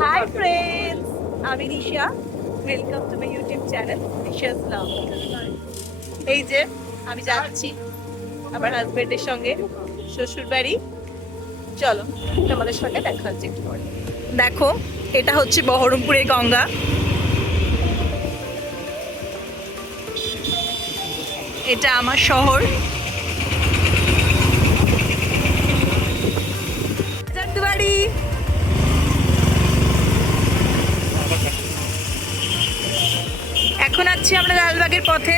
High friends, আমি Nisha. Welcome to my YouTube channel Nisha's love. এই যে আমি যাচ্ছি আমার হাজবেন্ডের সঙ্গে শ্বশুর বাড়ি। চলো তোমাদের সঙ্গে দেখা হচ্ছে একটু পরে। দেখো, এটা হচ্ছে বহরমপুরের গঙ্গা। এটা আমার শহর হাজারদুয়ারি। এখন আছি আমরা লালবাগের পথে।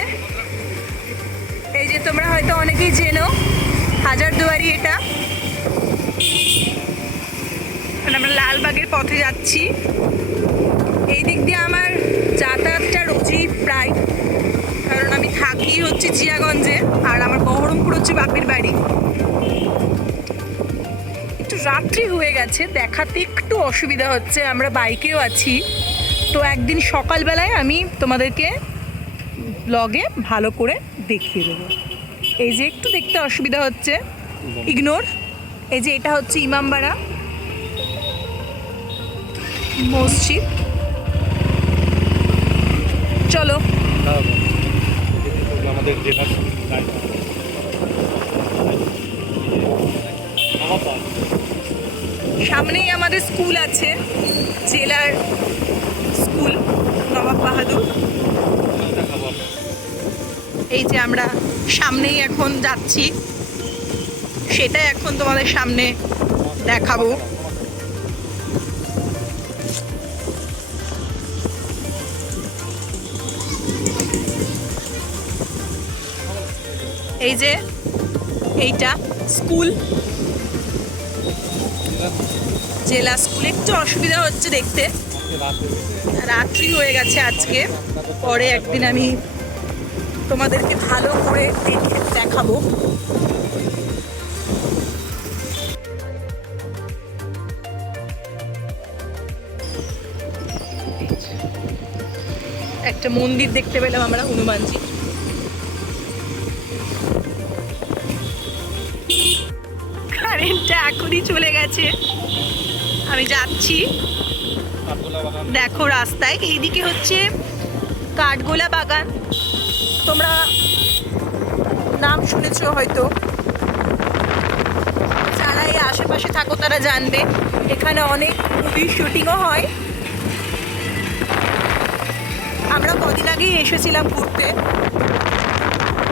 এই যে তোমরা হয়তো অনেকেই চেনো হাজারদুয়ারি এটা। এখন আমরা লালবাগের পথে যাচ্ছি। এই দিক দিয়ে আমার যাতায়াতটা রোজই প্রায়, কারণ আমি থাকি হচ্ছে জিয়াগঞ্জে আর আমার বহরমপুর হচ্ছে বাপের বাড়ি। একটু রাত্রি হয়ে গেছে, দেখাতে একটু অসুবিধা হচ্ছে, আমরা বাইকেও আছি। তো একদিন সকালবেলায় আমি তোমাদেরকে ব্লগে ভালো করে দেখিয়ে দেবো। এই যে একটু দেখতে অসুবিধা হচ্ছে, ইগনোর। এই যে এটা হচ্ছে ইমামবাড়া মসজিদ। চলো আমাদের যে সামনেই আমাদের স্কুল আছে, জেলার স্কুল নবাব বাহাদুর। এই যে আমরা সামনেই এখন যাচ্ছি, সেটাই এখন তোমাদের সামনে দেখাবো। এই যে এইটা স্কুল, জেলা স্কুল। একটু অসুবিধা হচ্ছে দেখতে, রাত্রি হয়ে গেছে আজকে। পরে একদিন আমি তোমাদেরকে ভালো করে দেখাবো। একটা মন্দির দেখতে পেলাম আমরা, হনুমানজি। কারেন্টটা এখনই চলে গেছে, আমি যাচ্ছি। দেখো রাস্তায় এইদিকে হচ্ছে কাঠগোলা বাগান, তোমরা নাম শুনেছ হয়তো, যারা এই আশেপাশে থাকো তারা জানবে। এখানে অনেক মুভির শুটিংও হয়। আমরা কদিন আগেই এসেছিলাম ঘুরতে,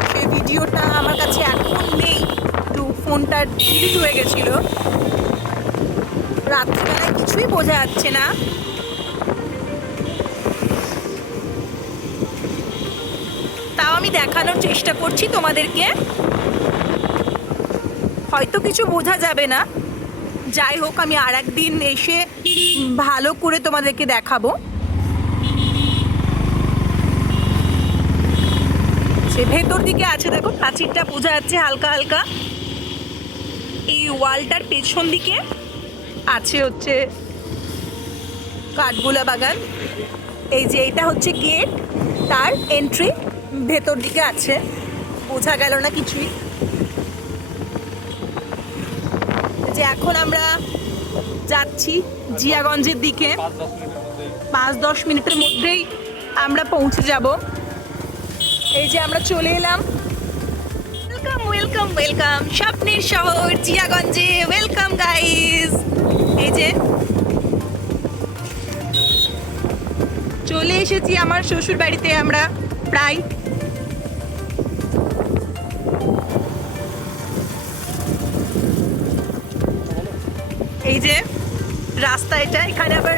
সে ভিডিওটা আমার কাছে এখন নেই, একটু ফোনটা ডিলিট হয়ে গেছিল। রাত্রিবেলায় কিছুই বোঝা যাচ্ছে না। তাও আমি দেখানোর চেষ্টা করছি তোমাদেরকে, হয়তো কিছু বোঝা যাবে না। যাই হোক, আমি আর একদিন এসে ভালো করে তোমাদেরকে দেখাবো। সে ভেতর দিকে আছে, দেখো প্রাচীরটা বোঝা যাচ্ছে হালকা হালকা। এই ওয়ালটার পেছন দিকে আছে হচ্ছে কাঠগোলা বাগান। এই যে এটা হচ্ছে গেট, তার এন্ট্রি ভেতর দিকে আছে, বোঝা গেল না কিছুই। যে এখন আমরা যাচ্ছি জিয়াগঞ্জের দিকে, 5-10 মিনিটের মধ্যেই আমরা পৌঁছে যাব। এই যে আমরা চলে এলাম। ওয়েলকাম ওয়েলকাম ওয়েলকাম স্বপ্নের শহর জিয়াগঞ্জে, ওয়েলকাম গাইস। এই যে চলে এসেছি আমার শ্বশুর বাড়িতে আমরা প্রায়। এই যে রাস্তা এটা, এখানে আবার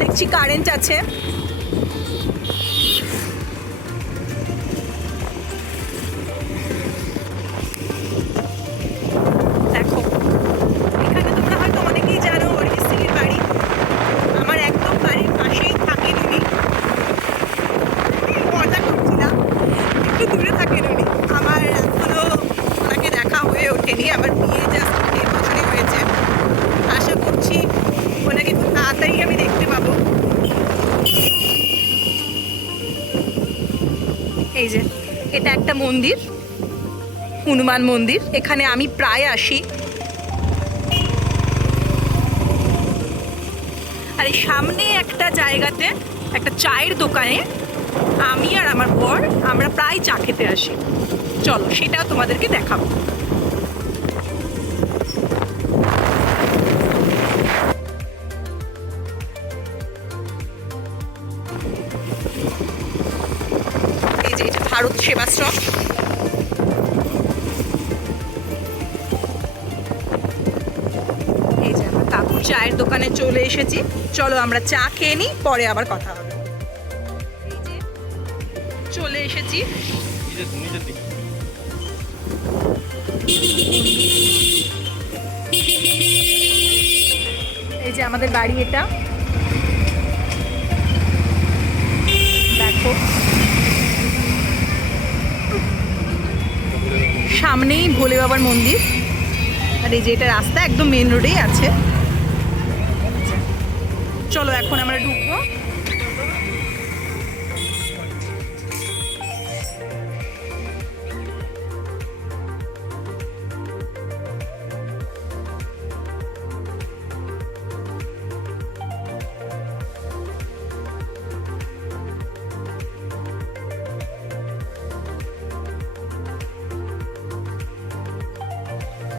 দেখছি কারেন্ট আছে। দেখো এখানে তোমরা হয়তো অনেকেই জানো অরিজিৎ সিং এর বাড়ি, আমার একদম বাড়ির পাশেই থাকেন উনি। মজা করছিলাম, একটু দূরে থাকেন উনি। আমার এখনো ওনাকে দেখা হয়ে ওঠেনি, আমার বিয়ে জাস্ট 1.5 বছরই হয়েছে। আশা করছি ওনাকে খুব তাড়াতাড়ি আমি দেখতে পাবো। এই যে এটা একটা মন্দির, হনুমান মন্দির। এখানে আমি প্রায় আসি। আর এই সামনে একটা জায়গাতে একটা চায়ের দোকানে আমি আর আমার বর আমরা প্রায় চা খেতে আসি। চলো সেটাও তোমাদেরকে দেখাবো। এই যে এটা ভারত সেবাশ্রম। এই যে আমরা কাকুর চায়ের দোকানে চলে এসেছি। চলো আমরা চা খেয়ে নিই, পরে আবার কথা হবে। এই যে চলে এসেছি। এই যে আমাদের বাড়ি, এটা দেখো সামনেই ভোলে বাবার মন্দির। আর এই যে এটা রাস্তা একদম মেন রোডেই আছে। চলো এখন আমরা ঢুকবো।